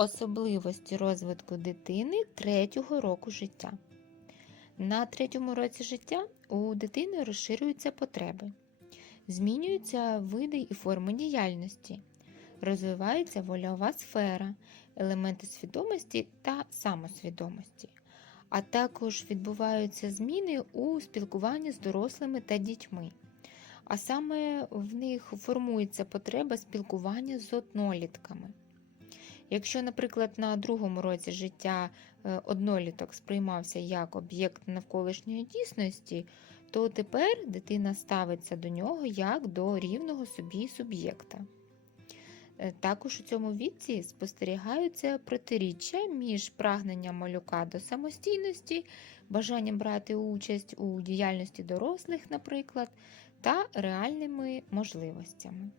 Особливості розвитку дитини третього року життя. На третьому році життя у дитини розширюються потреби, змінюються види і форми діяльності, розвивається вольова сфера, елементи свідомості та самосвідомості, а також відбуваються зміни у спілкуванні з дорослими та дітьми. А саме в них формується потреба спілкування з однолітками. Якщо, наприклад, на другому році життя е, одноліток сприймався як об'єкт навколишньої дійсності, то тепер дитина ставиться до нього як до рівного собі суб'єкта. Е, Також у цьому віці спостерігаються протиріччя між прагненням малюка до самостійності, бажанням брати участь у діяльності дорослих, наприклад, та реальними можливостями.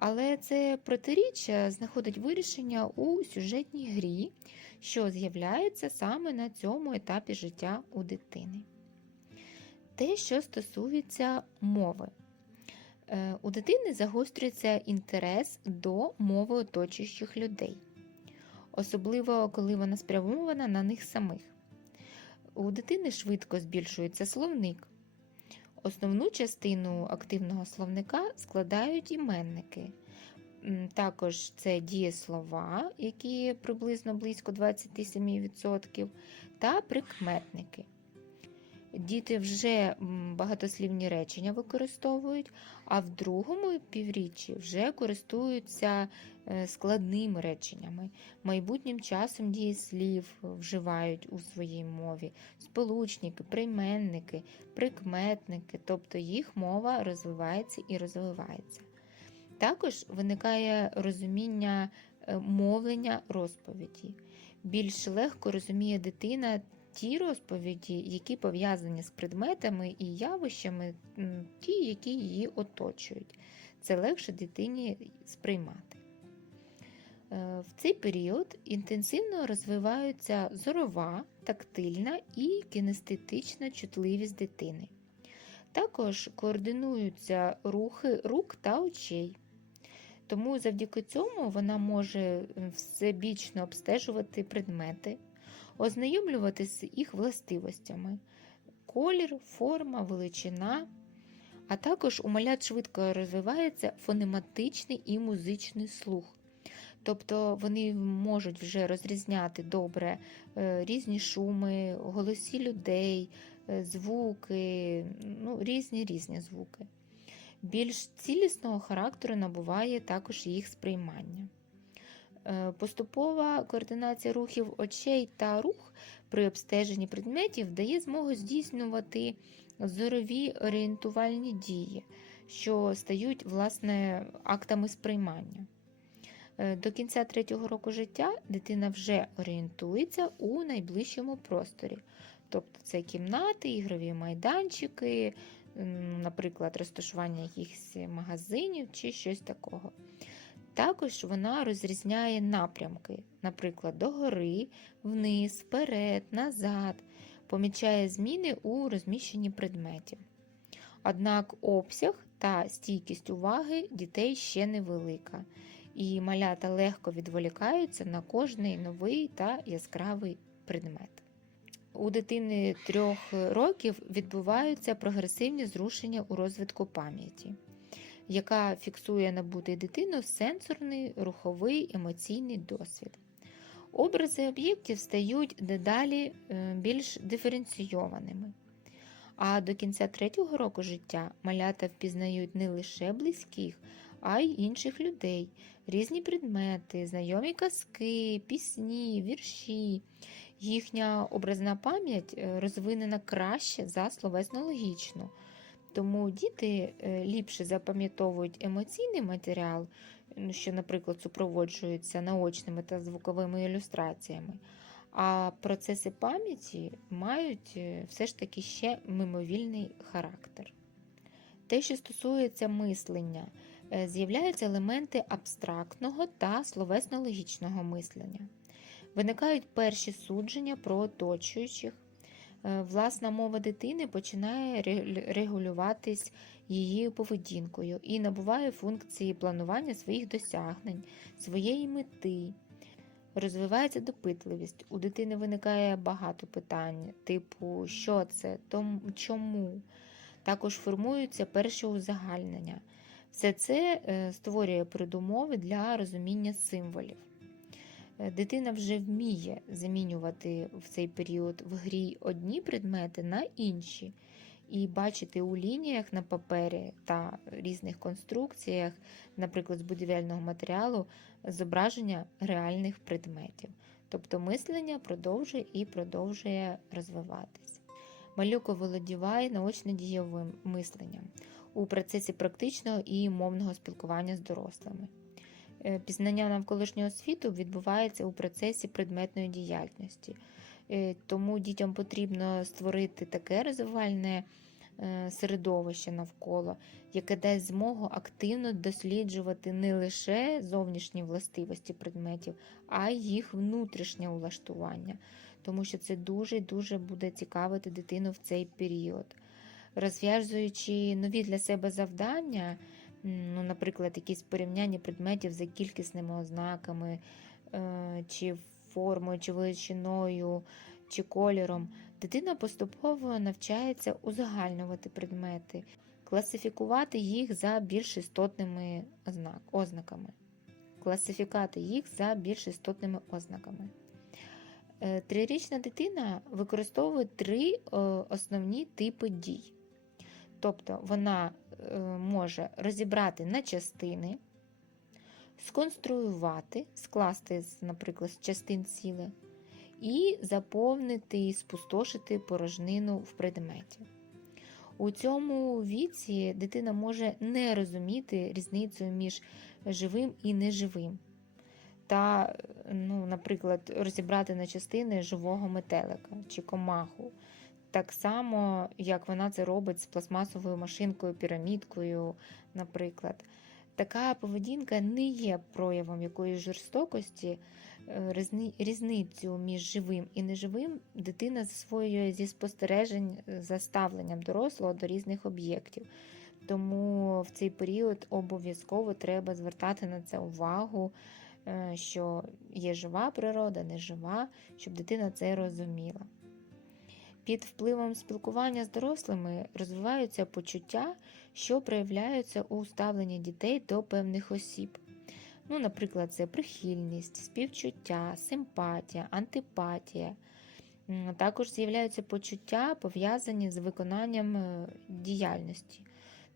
Але це протиріччя знаходить вирішення у сюжетній грі, що з'являється саме на цьому етапі життя у дитини. Те, що стосується мови. Е, У дитини загострюється інтерес до мови оточуючих людей, особливо коли вона спрямована на них самих. У дитини швидко збільшується словник. Основну частину активного словника складають іменники. Також це дієслова, які приблизно близько 27%, та прикметники. Діти вже багатослівні речення використовують, а в другому півріччі вже користуються е, складними реченнями. Майбутнім часом дієслів вживають у своїй мові, сполучники, прийменники, прикметники, тобто їх мова розвивається і розвивається. Також виникає розуміння е, мовлення розповіді. Більш легко розуміє дитина ті розповіді, які пов'язані з предметами і явищами, ті, які її оточують. Це легше дитині сприймати. Е, В цей період інтенсивно розвиваються зорова, тактильна і кінестетична чутливість дитини. Також координуються рухи рук та очей. Тому завдяки цьому вона може всебічно обстежувати предмети, ознайомлюватися з їх властивостями, колір, форма, величина. А також у малят швидко розвивається фонематичний і музичний слух. Тобто вони можуть вже розрізняти добре е, різні шуми, голосі людей, е, звуки, ну, різні різні звуки. Більш цілісного характеру набуває також їх сприймання. Е, Поступова координація рухів очей та рух при обстеженні предметів дає змогу здійснювати зорові орієнтувальні дії, що стають власне актами сприймання. Е, До кінця третього року життя дитина вже орієнтується у найближчому просторі. Тобто це кімнати, ігрові майданчики, наприклад, розташування якихось магазинів чи щось такого. Також вона розрізняє напрямки, наприклад, догори, вниз, вперед, назад, помічає зміни у розміщенні предметів. Однак обсяг та стійкість уваги дітей ще невелика, і малята легко відволікаються на кожний новий та яскравий предмет. У дитини трьох років відбуваються прогресивні зрушення у розвитку пам'яті, яка фіксує набутий дитину сенсорний, руховий, емоційний досвід. Образи об'єктів стають дедалі е, більш диференційованими. А до кінця третього року життя малята впізнають не лише близьких, а й інших людей, різні предмети, знайомі казки, пісні, вірші. Їхня образна пам'ять е, розвинена краще за словесно-логічну. Тому діти е, ліпше запам'ятовують емоційний матеріал, ну, що, наприклад, супроводжується наочними та звуковими ілюстраціями. А процеси пам'яті мають е, все ж таки ще мимовільний характер. Те, що стосується мислення, е, з'являються елементи абстрактного та словесно-логічного мислення. Виникають перші судження про оточуючих. Е, Власна мова дитини починає регулюватись її поведінкою і набуває функції планування своїх досягнень, своєї мети. Розвивається допитливість. У дитини виникає багато питань, типу, що це, тому, чому. Також формуються перші узагальнення. Все це е, створює передумови для розуміння символів. Е, Дитина вже вміє замінювати в цей період в грі одні предмети на інші, і бачити у лініях на папері та різних конструкціях, наприклад, з будівельного матеріалу, зображення реальних предметів. Тобто мислення продовжує і продовжує розвиватись. Малюк оволодіває наочно-дієвим мисленням у процесі практичного і мовного спілкування з дорослими. Е, Пізнання навколишнього світу відбувається у процесі предметної діяльності, Е, тому дітям потрібно створити таке розвивальне е, середовище навколо, яке дасть змогу активно досліджувати не лише зовнішні властивості предметів, а й їх внутрішнє улаштування, тому що це дуже дуже буде цікавити дитину в цей період. Розв'язуючи нові для себе завдання, ну, наприклад, якісь порівняння предметів за кількісними ознаками, е, чи формою, чи величиною, чи кольором, дитина поступово навчається узагальнювати предмети, класифікувати їх за більш істотними ознаками. Класифікати їх за більш істотними ознаками. Е, Трирічна дитина використовує три е, основні типи дій. Тобто вона може розібрати на частини, сконструювати, скласти, наприклад, з частин ціле, і заповнити і спустошити порожнину в предметі. У цьому віці дитина може не розуміти різницю між живим і неживим. Та, ну, наприклад, розібрати на частини живого метелика чи комаху. Так само, як вона це робить з пластмасовою машинкою, пірамідкою, наприклад. Така поведінка не є проявом якоїсь жорстокості. Е, Різницю між живим і неживим дитина засвоює зі спостережень е, за ставленням дорослого до різних об'єктів. Тому в цей період обов'язково треба звертати на це увагу, е, що є жива природа, нежива, щоб дитина це розуміла. Під впливом спілкування з дорослими розвиваються почуття, що проявляються у ставленні дітей до певних осіб. Ну, наприклад, це прихильність, співчуття, симпатія, антипатія. Також з'являються почуття, пов'язані з виконанням е, діяльності,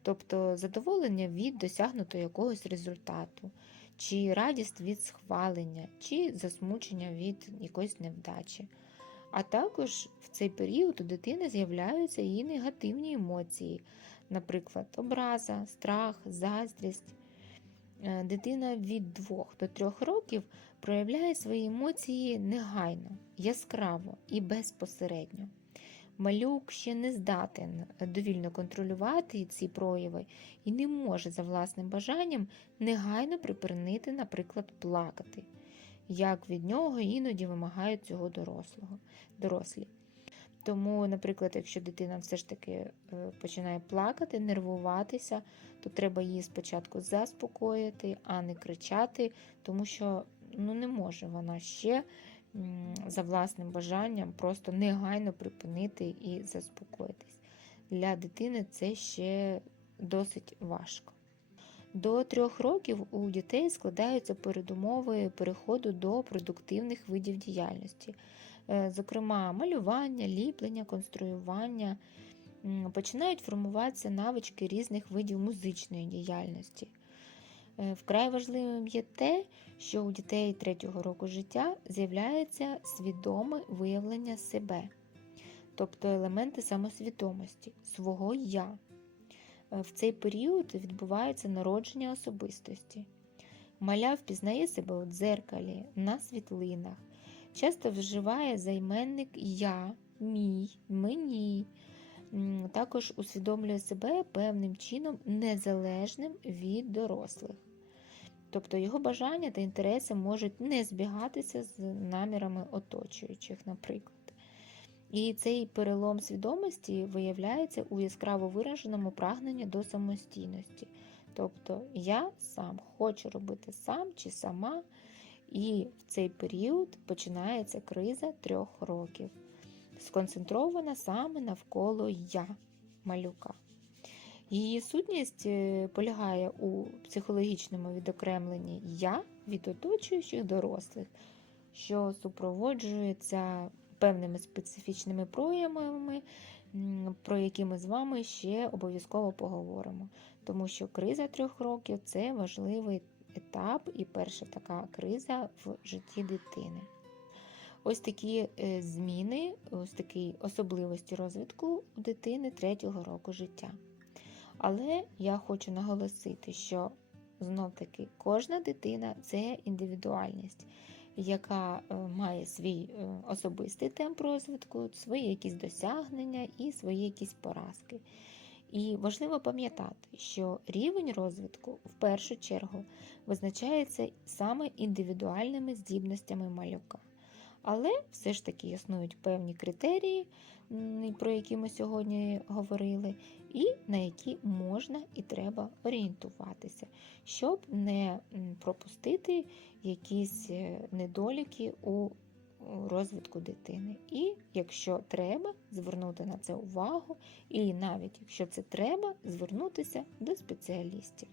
тобто задоволення від досягнутого якогось результату, чи радість від схвалення, чи засмучення від якоїсь невдачі. А також в цей період у дитини з'являються і негативні емоції, наприклад, образа, страх, заздрість. Е, Дитина від 2 до 3 років проявляє свої емоції негайно, яскраво і безпосередньо. Малюк ще не здатен довільно контролювати ці прояви і не може за власним бажанням негайно припинити, наприклад, плакати, як від нього іноді вимагають цього дорослого, дорослі. Тому, наприклад, якщо дитина все ж таки е, починає плакати, нервуватися, то треба її спочатку заспокоїти, а не кричати, тому що ну, не може вона ще за власним бажанням просто негайно припинити і заспокоїтись. Для дитини це ще досить важко. До трьох років у дітей складаються передумови переходу до продуктивних видів діяльності, Е, зокрема, малювання, ліплення, конструювання. Починають формуватися навички різних видів музичної діяльності. Е, Вкрай важливим є те, що у дітей третього року життя з'являється свідоме виявлення себе, тобто елементи самосвідомості, свого я. Е, В цей період відбувається народження особистості. Маля впізнає себе у дзеркалі, на світлинах, часто вживає займенник я, мій, мені. Також усвідомлює себе певним чином незалежним від дорослих. Тобто його бажання та інтереси можуть не збігатися з намірами оточуючих, наприклад. І цей перелом свідомості виявляється у яскраво вираженому прагненні до самостійності. Тобто я сам хочу робити сам чи сама, І в цей період починається криза трьох років, сконцентрована саме навколо я малюка. Її сутність е, полягає у психологічному відокремленні я від оточуючих дорослих, що супроводжується певними специфічними проявами, про які ми з вами ще обов'язково поговоримо. Тому що криза трьох років це важливий етап і перша така криза в житті дитини. Ось такі е, зміни, ось такі особливості розвитку у дитини третього року життя. Але я хочу наголосити, що знов-таки кожна дитина це індивідуальність, яка е, має свій е, особистий темп розвитку, свої якісь досягнення і свої якісь поразки. І важливо пам'ятати, що рівень розвитку в першу чергу визначається саме індивідуальними здібностями малюка. Але все ж таки існують певні критерії, про які ми сьогодні говорили, і на які можна і треба орієнтуватися, щоб не пропустити якісь е, недоліки у у розвитку дитини. І якщо треба, звернути на це увагу, і навіть якщо це треба, звернутися до спеціалістів.